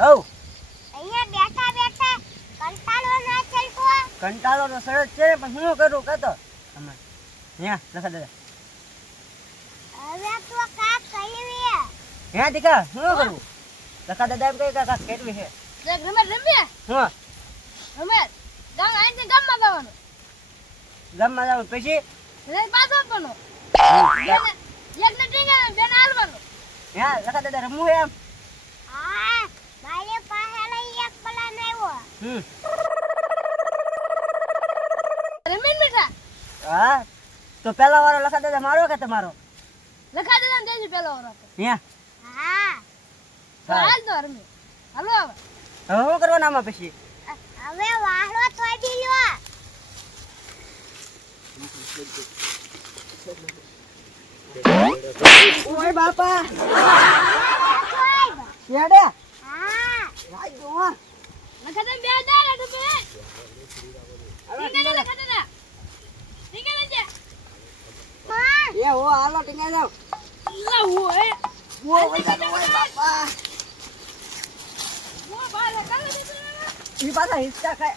હવ અહીંયા બેઠા બેઠા કંટાળો ના ચલતો. કંટાળો તો સરસ છે પણ શું કરું કહેતો તમે ત્યાં લખા દાદા હવે તો કાક કહીએ. હે દીકા શું કરું લખા દાદા એમ કહે કાકા કેટલી છે રમત રમ્યા શું રમત ગામ આઈને ગામમાં જવાનું ગામમાં જાવ પછી રે પાછો આપવાનો એકને ટીંગા બેન હાલવાનું હે લખા દાદા રમવું છે એમ હા મારે પાસે લઈ એક પ્લાન આવ્યો. રમીન બેઠા હા તો પેલા વાળો લખા દાદા મારો કે તમારો લખા દેતા દેજો પેલો ઓરો ત્યાં હા હાલ તો રમી હાલો હવે હવે શું કરવાનું આમાં પછી હવે વાહડો તોડી લ્યો. ઓય બાપા તોડ. શેડે હા રાઈ દો હા લખા દે બે દાડા તો બે ટીંગા લખા દેતા ટીંગા લેજે માં એ હો હાલો ટીંગા જાવ લાવો હે ઓ ઓય બાપા ઓ બાલ લખા દે ઈ પાછા હિસ્સા ખાય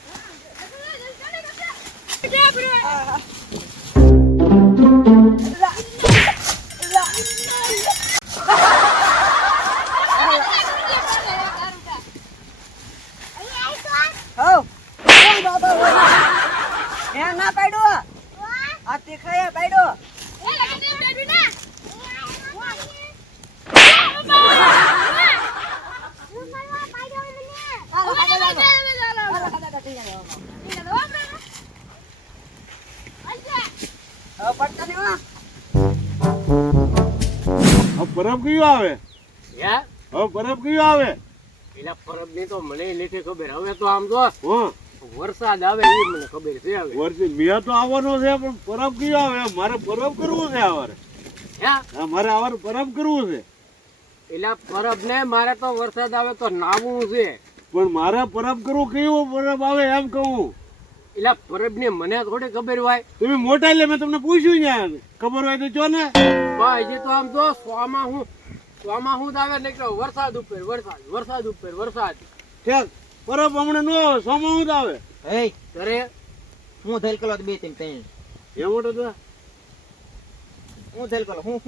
હો ઓય બાપા ઓય એ ના પાડ્યો આ તે ખાયા પાડ્યો પડતા નહીં હા પરબ કયું આવે હે હવે પરબ કયું આવે પેલા પરબ ની તો મને નથી ખબર. હવે તો આમ જો હા વરસાદ આવે એ મને ખબર છે. હવે વર્ષે મેં તો આવવાનો છે પણ પરબ કયું આવે મારે પરબ કરવું છે આવરે હે હા મારે આવરે પરબ કરવું છે પેલા પરબ ને મારે તો વરસાદ આવે તો નાવું છે. પણ મારે પરબ કરવું કયું પરબ આવે એમ કહું પેલા પરબ ની મને થોડી ખબર હોય. તમે મોટા એટલે મેં તમને પૂછ્યું ને ખબર હોય તો જો ને પણ હજી તો આમ તો સોમાં હું આવે ને કે વરસાદ ઉપર વરસાદ વરસાદ ઉપર વરસાદ ઠેક પરબ હમણાં નો આવે સોમાં હું જ આવે એ ત્યારે હું ધેલ કલો બે ત્રણ ત્રણ એ મોટો તો હું ધેલ કલો હું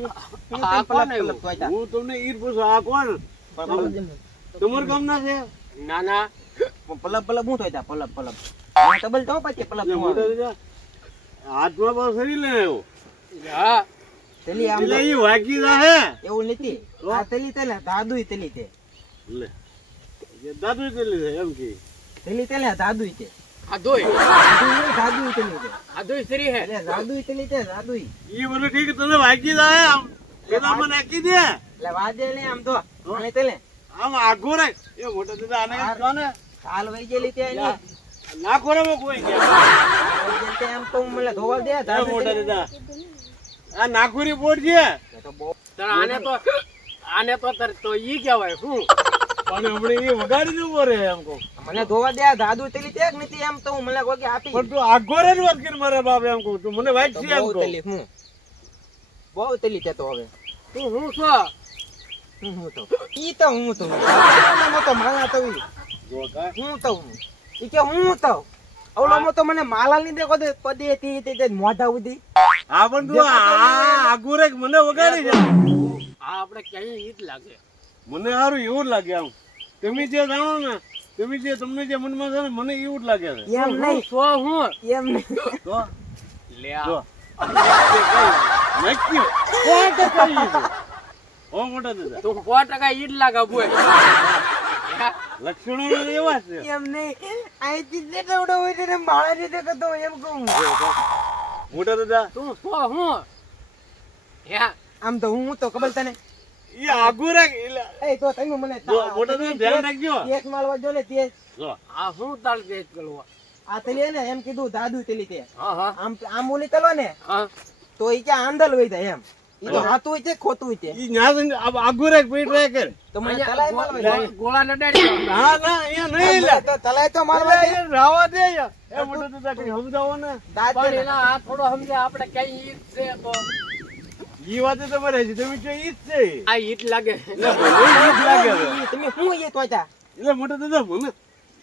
આ કોણ આવ્યું? હું તમને ઈ જ પૂછું આ કોણ તમારા ગામના છે ના ના પલબ પલબ હું થોતા પલબ પલબ ડબલ તો પછી પલબ એટલે મોટા દીધા હાથમાં બસ શરીર લઈને આવ્યો હા તેલી આમ એટલે ઈ વાગી જા હે એવું નથી આ તેલી તેલે દાદુય તેલી તે લે એ દાદુ તેલી છે એમ કે તેલી તેલે દાદુય તે આ દોય દાદુય તેલી તે આ દોય સ્ત્રી હે એટલે દાદુય તેલી તે દાદુય ઈ મને ઠીક તને વાગી જા હે આમ પેલા મને નાખી દે એટલે વાજે ને આમ તો અને તેલે આમ આગો રે એ મોટા દીધા આને જો ને કાલ વઈ ગયેલી તે ને ના ખોરામાં કોઈ કે તે આમ તો મને ધોવા દે એ દાદુ મોટા દીધા આ નાખુરી બોટ છે તો બહુ તાર આને તો તાર તો ઈ કહેવાય શું અને હમણે ઈ વગાડી દેવો રે એમ કહું મને ધોવા દે દાદુ તેલી તે નથી એમ તો હું મને કોઈ કે આપી પણ તું આગો રે વાત કરી મારા બાપ એમ કહું તું મને વાઈટ છે એમ બહુ કહું તેલી હું બહુ તેલી તે તો હવે તું હું છો હું તો ઈ તો હું તો ઓલો તો માલા તો ઈ જો કા હું તો ઈ કે હું તો ઓલો તો મને માલા ની દેખો દે પદે તી તે મોઢા ઉધી હા પણ તું આ આગો રે મને વગાડી છે આ આપણે ક્યાંય ઈ જ લાગે. મને સારું એવું જ લાગે આમ તમે જે જાણો ને તમે જે તમને જે મનમાં છે ને મને એવું જ લાગે છે એમ નહીં સો હું એમ નહીં તો લે જો નક્કી કોટ કરી દે ઓ મોટા દાદા તું 100% ઈ જ લાગે બોય. લક્ષણો એવા છે એમ નહીં આઈ ચીજે તો હોય ને માળા ની દેખો તો એમ કહું મોટા દાદા તું સો હું હે આમ તો હું તો ખબર તને ઈ આગુ રાખ એ તો તમે મને જો મોટા દાદા ધ્યાન રાખજો તેજ માળવા જો ને તેજ જો આ હું તાર દેખ ગલવા. આ તલી ને એમ કીધું દાદુ તલી તે હા હા આમ આમ ઓલી તલો ને હા તો ઈ કે આંદલ હોય જાય એમ ઈ તો હાથું છે ખોટું છે ઈ ન્યા આગુ રાખ પેટ રાખ કર તો મને તલાય મારવા ગોળા નડાડી ના ના અહીંયા નહીં લે તો તલાય તો મારવા દે. એ રાવા દે યાર એ મોટા દાદા કઈ સમજાવો ને દાંત પણ છે ને. એના આ થોડો સમજે આપણે ક્યાંય ઈ જ છે તો ઈ વાત તમારે છે તમે કે ઈ જ છે આ ઈ જ લાગે. લે ભલે ઈ જ લાગે છે ઈ તમે હું એ તોતા એટલે મોટા દાદા મને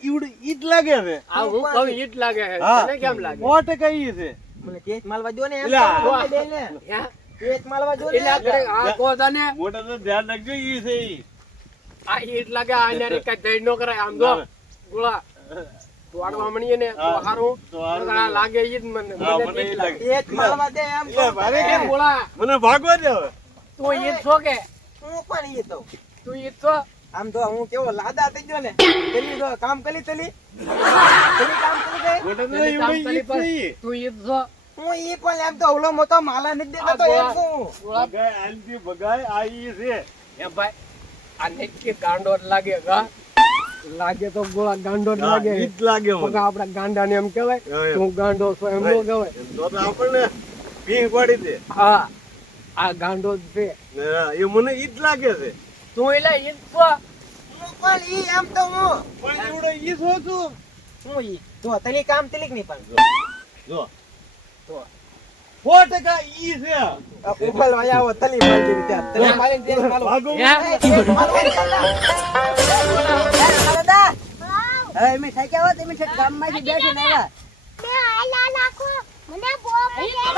ઈવડે ઈ જ લાગે છે. આ હું કહું ઈ જ લાગે છે. હા. તને કેમ લાગે? 100% ઈ છે. મને તેજ માલવા દો ને એમ એટલે તો આ- ગમે દે ને. હે? તેજ માલવા દો એટલે આ ને ઘરે આ કહો તને મોટા દાદા ધ્યાન રાખજો ઈ છે ઈ. આ ઈ જ લાગે આ ન્યારે કઈ દઈ નો કરાય આમ જો ગોળા તોડવા મળીએ ને તો હા. હારું તો હારું. આ લાગે ઈ જ મને હા, મને મને ઈ જ ઈ લાગે. લાગે. તેજ માલવા દે એમ એટલે તો મારે એ કેમ? ગોળા મને ભાગવા દે હવે. તું ઈ જ છો કે હું પણ ઈ તો તું ઈ જ છો આમ તો હું કેવો લાદા થઈ ગયો ને તેલી તો કામ કરી તેલી કામ કરી ગઈ મોટા દાદા તને કામ ઈવડે ઈ કરી જ છે ઈ. તું ઈ જ છો હું ઈ પણ એમ તો ઓલો મોટો માલા નથી દેતો તો એમ હું ગોળા ભગાય આનથી ભગાય આ ઈ છે. એમ ભાઈ આ નક્કી ગાંડો જ લાગે ગા લાગે તો ગોળા ગાંડો જ હા, લાગે ઈ જ લાગે મને. પગા આપડા ગાંડા ને એમ કહેવાય હા, એમ. તું ગાંડો છો એમ નો કહેવાય તો તો આપણને ભીંગ પાડી દે. હા આ ગાંડો જ છે હા, એ મને ઈ જ લાગે છે. તું એટલે ઈ જ છો હું પણ ઈ એમ તો હું પણ ઈવડે ઈ છો તું. હું ઈ જો તેલી કામ તેલી નહીં પણ જો 100% ઈ છે. ઉભલ વાયા આવો તલી મારી દીધી ત્યાં તલી મારી તેજ માલો ભાગો. હે? તેજ માલો દાદા વાવ હવે અમે થાક્યા હોત અમે છેક ગામમાંથી બેસીને આવ્યા. બે હાલા નાખો મને બહુ મજા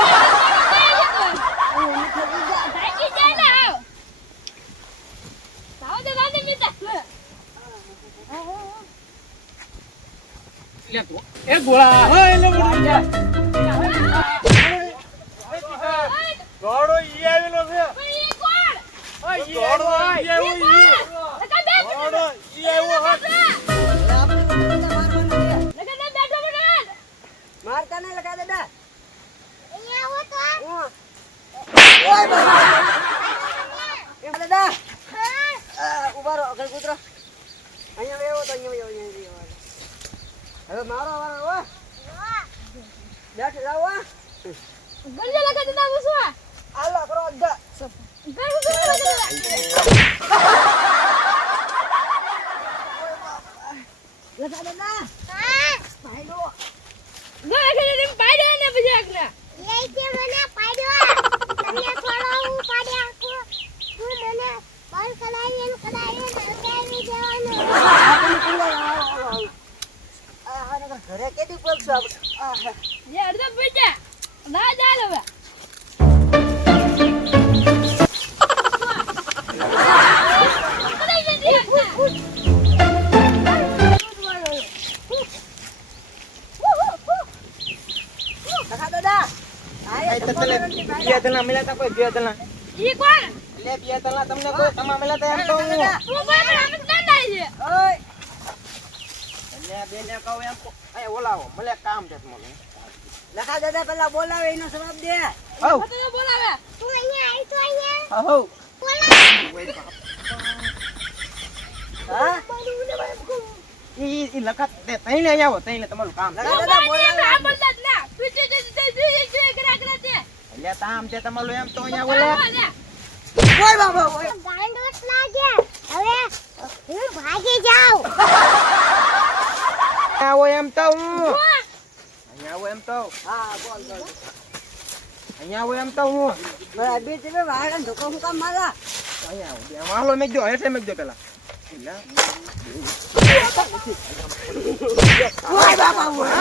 ભાગી જાય ને આવ. સાવ દે દાદા મીઠા. લે તું એ ગોળા હા, એટલે મને દોડો ઈ આવેલો છે. પણ ઈ કોણ? દોડો ઈ આવ્યો ઈ. લગા બે દોડો ઈ આવ્યો હાથ. એટલે આપણે મોટા દાદા મારવાના છે. લગા બે બેઠો બેઠો. મારતા નહીં લખા દાદા. અહીંયા આવો તો ઓય બાબા. એ દાદા હા ઉભા રહો આગળ કૂતરો. અહીંયા વેવો તો અહીંયા વેવો, અહીંયા વેવો. હવે મારો વારો હો. બેઠ જાવ હો. ગરજે લગા દાદા બસવા. હાલો કરો અડધા. ગરજે લગા દાદા. લખા દાદા હા ભાઈડો. ગરજે દાદા પાડે ને પછી આગના. લઈ કે મને પાડ્યો તમને થોડો હું પાડી આપું તું મને બોલ કલાઈ ઉતારી દેવાનો આપણે કુંડા આવો. આ ઘરે કેદી પગશું આપણે. જે અડધો પૈસા. ના ચાલ હવે. કદાઈ જતી આગના. લખા દાદા. આય તો તલે બે દલા મળ્યા કોઈ બે દલા ઈ કોણ? લે બે દલા તમને કોઈ તમા મળ્યા એમ તો હું તું કોણ પણ આમ ના થાય છે. ઓય લે બે ને કહું એમ તો આય ઓલાવો મને કામ છે મને લખા દાદા પેલા બોલાવે એનો જવાબ દે. હઉ તો બોલાવે. તું અહીંયા આવી તો અહીંયા હઉ હા ઈ લખત દે તઈને અહીંયા આવો તઈને તમારું કામ છે લખા દાદા બોલાવે. આ બોલતા જ ના. પીછે જે કરા કરા તે. એટલે કામ છે તમારું એમ તો અહીંયા ઓલે ઓય બાબા ઓય. ગાંડો જ લાગે હવે હું ભાગી જાઉં આવો એમ તો હું અહીંયા આવો એમ તો હા બોલ બોલ. અહીંયા આવો એમ તો હું મારા બે છે વાળા ધોકો હું કામ મારા. અહીંયા આવો બે વાલો મેકજો એટલે મેકજો પેલા ઓય બાબા ઓય.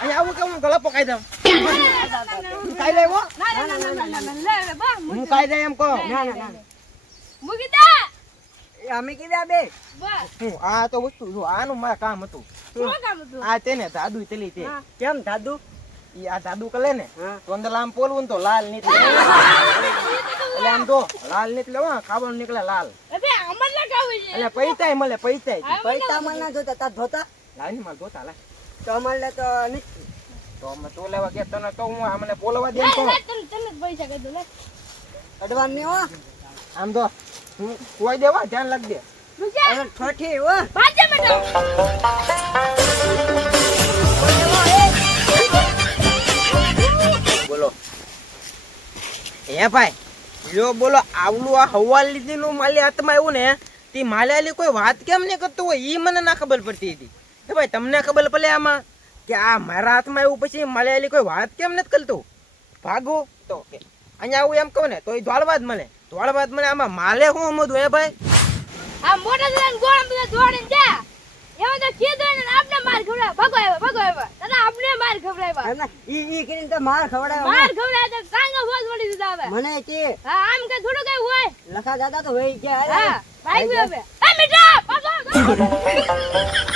અહીંયા આવું કે હું ગળા પકાઈ દઉં કાઈ લેવો ના ના ના ના ના લે બા હું કાઈ દે એમ કહો ના ના ના. મૂકી દે. એ અમે કીધા બે. બસ. હું આ તો વસ્તુ જો આનું મારા કામ હતું શું કામ હતું? આ છે ને દાદુ તેલી છે કેમ દાદુ? ઈ આ દાદુ કલે ને હા. તો અંદર આમ પોલવું ને તો લાલ નીકળે એટલે આમ તો લાલ નીકળે હો ખાવાનું નીકળે લાલ અબે અમર ના ખાવું છે. એટલે પૈસાય મળે પૈસાય પૈસા મને ના જોતા તાર ધોતા. લાઈ ને માર ગોતા લાય તો અમારે તો નહીં. તો અમે તો લેવા ગયા તને તો હું આમને બોલવા દે લે, તો લે, તને જ પૈસા કહી દઉં, લે. અડવાન નહીં હો. આમ તો હું કોઈ દેવા ધ્યાન રાખજે મૂકી દે. હવે ઠઠી હો. ભાજે બેઠો. બોલો હે ભાઈ લ્યો બોલો આવલું આ હવાલ લીધેલું માલી હાથમાં આવ્યું ને તે માલિયાલી કોઈ વાત કેમ નહીં કરતું હોય ઈ મને ના ખબર પડતી હતી કે ભાઈ તમને ખબર પડે આમાં કે આ મારા હાથમાં આવ્યું પછી માલિયાલી કોઈ વાત કેમ નથી કરતું ભાગો તો કે અહીંયા આવું એમ કહું ને તો એ ધોળવા જ મળે આમાં માલે હું સમજવું હે ભાઈ આ મોટા દાદા ગોળા બધા દોડીને જા એમાં તો કીધું ને આપને માર ખવડાવ્યો ભગો આવ્યો દાદા આપને માર ખવડાવ્યો એમને ઈ કરીને તો માર ખવડાવ્યો માર ખવડાવ્યો તો કાંગો ફોજ વળી દીધા હવે મને કે હા આમ કે થોડું કઈ હોય લખા દાદા તો વહી ગયા હા ભાઈ હવે એ મીઠા પાછો